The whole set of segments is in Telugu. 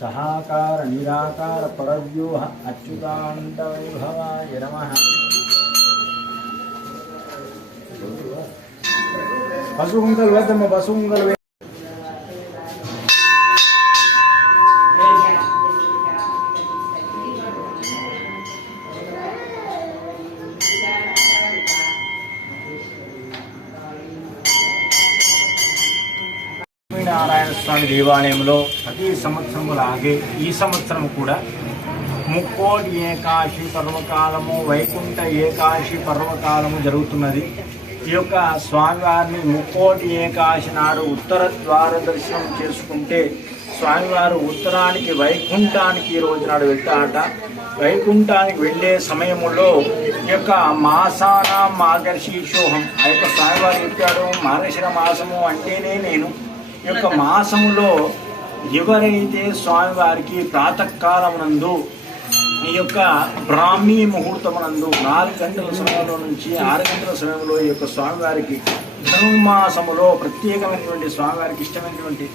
सहाकार निराकार परव्यूह अच्युतानंद वैभवाय नमः। बसुंगल वदम बसुंगल నారాయణ స్వామి దేవాలయంలో ప్రతి సంవత్సరం లాగే ఈ సంవత్సరం కూడా ముక్కోటి ఏకాశి పర్వకాలము వైకుంఠ ఏకాశి పర్వకాలము జరుగుతున్నది। ఈ యొక్క స్వామివారిని ముక్కోటి ఏకాశి నాడు ఉత్తర ద్వార దర్శనం చేసుకుంటే స్వామివారు ఉత్తరానికి వైకుంఠానికి ఈ రోజు నాడు వెళ్తారట। వైకుంఠానికి వెళ్ళే సమయంలో ఈ యొక్క మాసాన మార్గశీర్షోహం ఆ యొక్క స్వామివారు చెప్పాడు, మార్గశిర మాసము అంటేనే నేను ఈ యొక్క మాసములో ఎవరైతే స్వామివారికి ప్రాతకాలమునందు ఈ యొక్క బ్రాహ్మీ ముహూర్తమునందు 4 గంటల సమయంలో నుంచి 6 గంటల సమయంలో ఈ యొక్క స్వామివారికి ధనుర్మాసములో ప్రత్యేకమైనటువంటి స్వామివారికి ఇష్టమైనటువంటి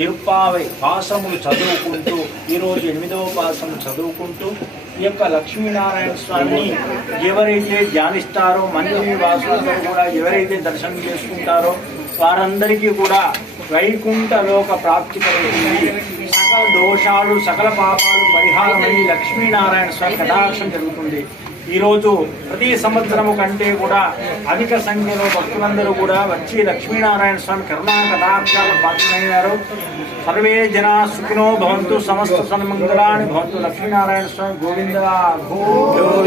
తిరుప్పావై పాసములు చదువుకుంటూ ఈరోజు 8వ పాసము చదువుకుంటూ ఈ యొక్క లక్ష్మీనారాయణ స్వామిని ఎవరైతే ధ్యానిస్తారో మందిర వాసులందరూ కూడా ఎవరైతే దర్శనం చేసుకుంటారో వారందరికీ కూడా వైకుంఠ లోక ప్రాప్తి కలుగుతుంది। సకల దోషాలు సకల పాపాలు పరిహారమై లక్ష్మీనారాయణ స్వామి కటాక్షం జరుగుతుంది। ఈరోజు ప్రతి సంవత్సరము కంటే కూడా అధిక సంఖ్యలో భక్తులందరూ కూడా వచ్చి లక్ష్మీనారాయణ స్వామి కరుణా కటాక్షాలు పాత్రమయ్యారు। సర్వే జనా సుఖినో భవంతు, సమస్త సన్మంగళాని భవంతు। లక్ష్మీనారాయణ స్వామి గోవింద గోవింద।